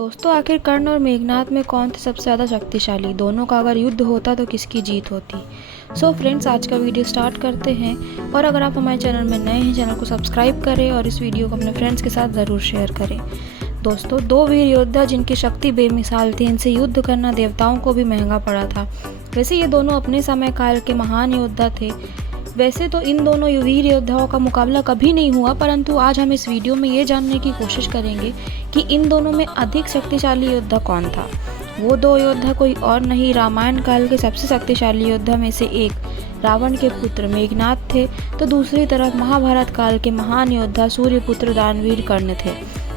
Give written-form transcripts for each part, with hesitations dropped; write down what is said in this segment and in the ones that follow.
दोस्तों आखिर कर्ण और मेघनाद में कौन थे सबसे ज़्यादा शक्तिशाली? दोनों का अगर युद्ध होता तो किसकी जीत होती? सो फ्रेंड्स, आज का वीडियो स्टार्ट करते हैं। और अगर आप हमारे चैनल में नए हैं, चैनल को सब्सक्राइब करें और इस वीडियो को अपने फ्रेंड्स के साथ ज़रूर शेयर करें। दोस्तों, दो वीर योद्धा जिनकी शक्ति बेमिसाल थी, इनसे युद्ध करना देवताओं को भी महंगा पड़ा था। वैसे ये दोनों अपने समय काल के महान योद्धा थे। वैसे तो इन दोनों वीर योद्धाओं का मुकाबला कभी नहीं हुआ, परंतु आज हम इस वीडियो में ये जानने की कोशिश करेंगे कि इन दोनों में अधिक शक्तिशाली योद्धा कौन था। वो दो योद्धा कोई और नहीं, रामायण काल के सबसे शक्तिशाली योद्धा में से एक रावण के पुत्र मेघनाद थे, तो दूसरी तरफ महाभारत काल के महान योद्धा सूर्यपुत्र दानवीर कर्ण थे।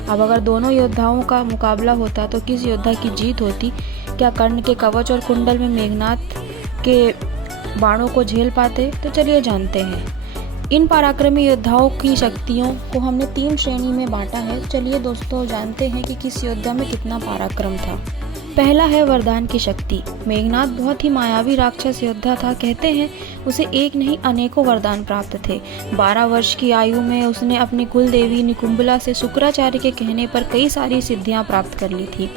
अब अगर दोनों योद्धाओं का मुकाबला होता तो किस योद्धा की जीत होती? क्या कर्ण के कवच और कुंडल में मेघनाद के बाणों को झेल पाते? तो चलिए जानते हैं। इन पराक्रमी योद्धाओं की शक्तियों को हमने 3 श्रेणी में बांटा है। चलिए दोस्तों जानते हैं कि किस योद्धा में कितना पराक्रम था। पहला है वरदान की शक्ति। मेघनाद बहुत ही मायावी राक्षस योद्धा था। कहते हैं उसे एक नहीं अनेकों वरदान प्राप्त थे। 12 वर्ष की आयु में उसने अपनी कुल देवी निकुंबला से शुक्राचार्य के कहने पर कई सारी सिद्धियां प्राप्त कर ली थी।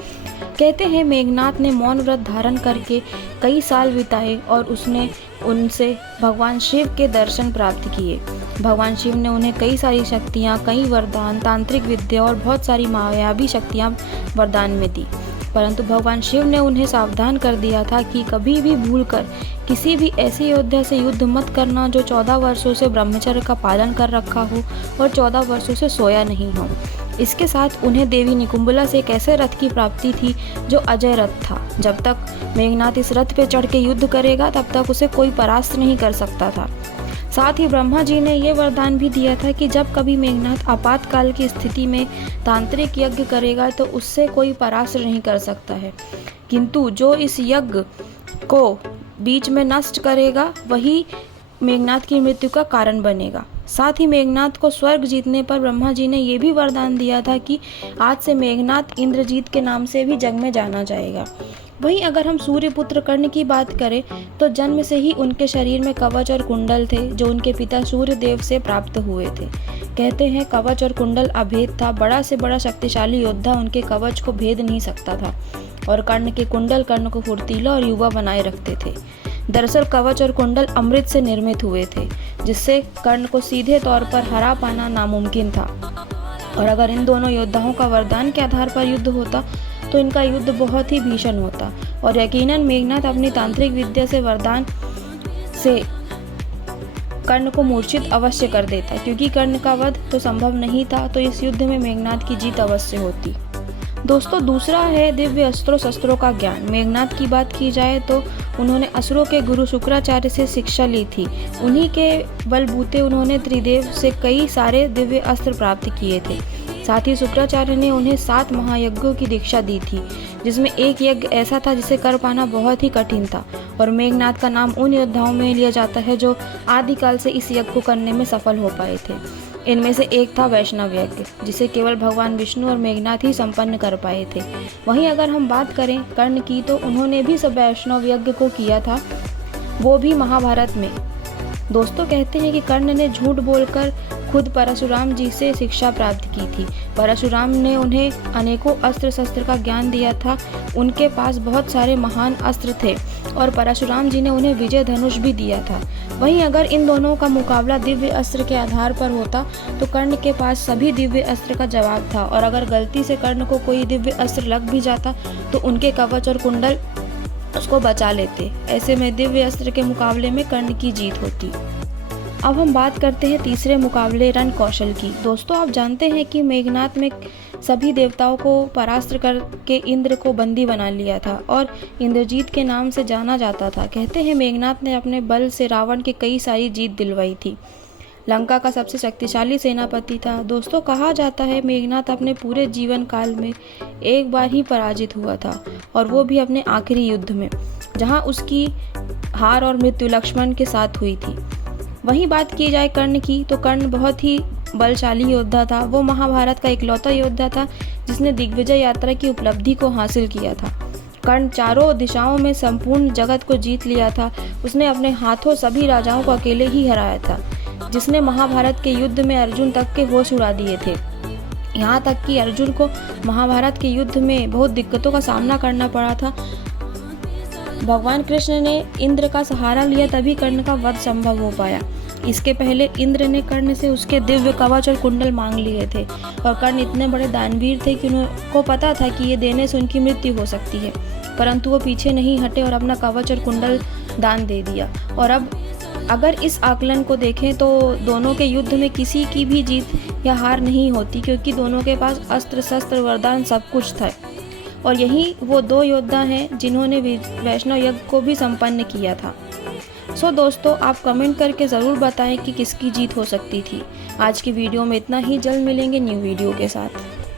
कहते हैं मेघनाद ने मौन व्रत धारण करके कई साल बिताए और उसने उनसे भगवान शिव के दर्शन प्राप्त किए। भगवान शिव ने उन्हें कई सारी शक्तियाँ, कई वरदान, तांत्रिक विद्या और बहुत सारी मायावी शक्तियाँ वरदान में दी। परंतु भगवान शिव ने उन्हें सावधान कर दिया था कि कभी भी भूलकर किसी भी ऐसे योद्धा से युद्ध मत करना जो 14 वर्षों से ब्रह्मचर्य का पालन कर रखा हो और 14 वर्षों से सोया नहीं हो। इसके साथ उन्हें देवी निकुंबला से एक ऐसे रथ की प्राप्ति थी जो अजय रथ था। जब तक मेघनाद इस रथ पे चढ़ के युद्ध करेगा तब तक उसे कोई परास्त नहीं कर सकता था। साथ ही ब्रह्मा जी ने ये वरदान भी दिया था कि जब कभी मेघनाद आपातकाल की स्थिति में तांत्रिक यज्ञ करेगा तो उससे कोई परास्त नहीं कर सकता है, किंतु जो इस यज्ञ को बीच में नष्ट करेगा वही मेघनाद की मृत्यु का कारण बनेगा। साथ ही मेघनाद को स्वर्ग जीतने पर ब्रह्मा जी ने यह भी वरदान दिया था कि आज से मेघनाद इंद्रजीत के नाम से भी जग में जाना जाएगा। वहीं अगर हम सूर्यपुत्र कर्ण की बात करें तो जन्म से ही उनके शरीर में कवच और कुंडल थे जो उनके पिता सूर्यदेव से प्राप्त हुए थे। कहते हैं कवच और कुंडल अभेद था। बड़ा से बड़ा शक्तिशाली योद्धा उनके कवच को भेद नहीं सकता था और कर्ण के कुंडल कर्ण को फुर्तीला और युवा बनाए रखते थे। दरअसल कवच और कुंडल अमृत से निर्मित हुए थे, जिससे कर्ण को सीधे तौर पर हरा पाना नामुमकिन था। और अगर इन दोनों योद्धाओं का वरदान के आधार पर युद्ध होता तो इनका युद्ध बहुत ही भीषण होता और यकीनन मेघनाद अपनी तांत्रिक विद्या से वरदान से कर्ण को मूर्छित अवश्य कर देता। क्योंकि कर्ण का वध तो संभव नहीं था, तो इस युद्ध में मेघनाद की जीत अवश्य होती। दोस्तों, दूसरा है दिव्य अस्त्रों शस्त्रों का ज्ञान। मेघनाद की बात की जाए तो उन्होंने असुरों के गुरु शुक्राचार्य से शिक्षा ली थी। उन्हीं के बलबूते उन्होंने त्रिदेव से कई सारे दिव्य अस्त्र प्राप्त किए थे। साथ ही शुक्राचार्य ने उन्हें 7 महायज्ञों की दीक्षा दी थी, जिसमें एक यज्ञ ऐसा था जिसे कर पाना बहुत ही कठिन था। और मेघनाद का नाम उन योद्धाओं में लिया जाता है जो आदिकाल से इस यज्ञ को करने में सफल हो पाए थे। इनमें से एक था वैष्णव यज्ञ, जिसे केवल भगवान विष्णु और मेघनाद ही संपन्न कर पाए थे। वहीं अगर हम बात करें कर्ण की तो उन्होंने भी सब वैष्णव यज्ञ को किया था, वो भी महाभारत में। दोस्तों, कहते हैं कि कर्ण ने झूठ बोलकर खुद परशुराम जी से शिक्षा प्राप्त की थी। परशुराम ने उन्हें अनेकों अस्त्र शस्त्र का ज्ञान दिया था। उनके पास बहुत सारे महान अस्त्र थे और परशुराम जी ने उन्हें विजय धनुष भी दिया था। वहीं अगर इन दोनों का मुकाबला दिव्य अस्त्र के आधार पर होता तो कर्ण के पास सभी दिव्य अस्त्र का जवाब था, और अगर गलती से कर्ण को कोई दिव्य अस्त्र लग भी जाता तो उनके कवच और कुंडल उसको बचा लेते। ऐसे में दिव्य अस्त्र के मुकाबले में कर्ण की जीत होती। अब हम बात करते हैं तीसरे मुकाबले रण कौशल की। दोस्तों, आप जानते हैं कि मेघनाद में सभी देवताओं को परास्त करके इंद्र को बंदी बना लिया था और इंद्रजीत के नाम से जाना जाता था। कहते हैं मेघनाद ने अपने बल से रावण की कई सारी जीत दिलवाई थी। लंका का सबसे शक्तिशाली सेनापति था। दोस्तों, कहा जाता है मेघनाद अपने पूरे जीवन काल में एक बार ही पराजित हुआ था, और वो भी अपने आखिरी युद्ध में, जहां उसकी हार और मृत्यु लक्ष्मण के साथ हुई थी। वहीं बात की जाए कर्ण की तो कर्ण बहुत ही बलशाली योद्धा था। वो महाभारत का इकलौता योद्धा था जिसने दिग्विजय यात्रा की उपलब्धि को हासिल किया था। कर्ण चारों दिशाओं में संपूर्ण जगत को जीत लिया था। उसने अपने हाथों सभी राजाओं को अकेले ही हराया था, जिसने महाभारत के युद्ध में अर्जुन तक के होश उड़ा दिए थे। यहाँ तक कि अर्जुन को महाभारत के युद्ध में बहुत दिक्कतों का सामना करना पड़ा था। भगवान कृष्ण ने इंद्र का सहारा लिया तभी कर्ण का वध संभव हो पाया। इसके पहले इंद्र ने कर्ण से उसके दिव्य कवच और कुंडल मांग लिए थे और कर्ण इतने बड़े दानवीर थे कि उनको पता था कि ये देने से उनकी मृत्यु हो सकती है, परंतु वो पीछे नहीं हटे और अपना कवच और कुंडल दान दे दिया। और अब अगर इस आकलन को देखें तो दोनों के युद्ध में किसी की भी जीत या हार नहीं होती, क्योंकि दोनों के पास अस्त्र शस्त्र वरदान सब कुछ था। और यही वो दो योद्धा हैं जिन्होंने वैष्णव यज्ञ को भी संपन्न किया था। सो दोस्तों, आप कमेंट करके ज़रूर बताएं कि किसकी जीत हो सकती थी। आज की वीडियो में इतना ही, जल्द मिलेंगे न्यू वीडियो के साथ।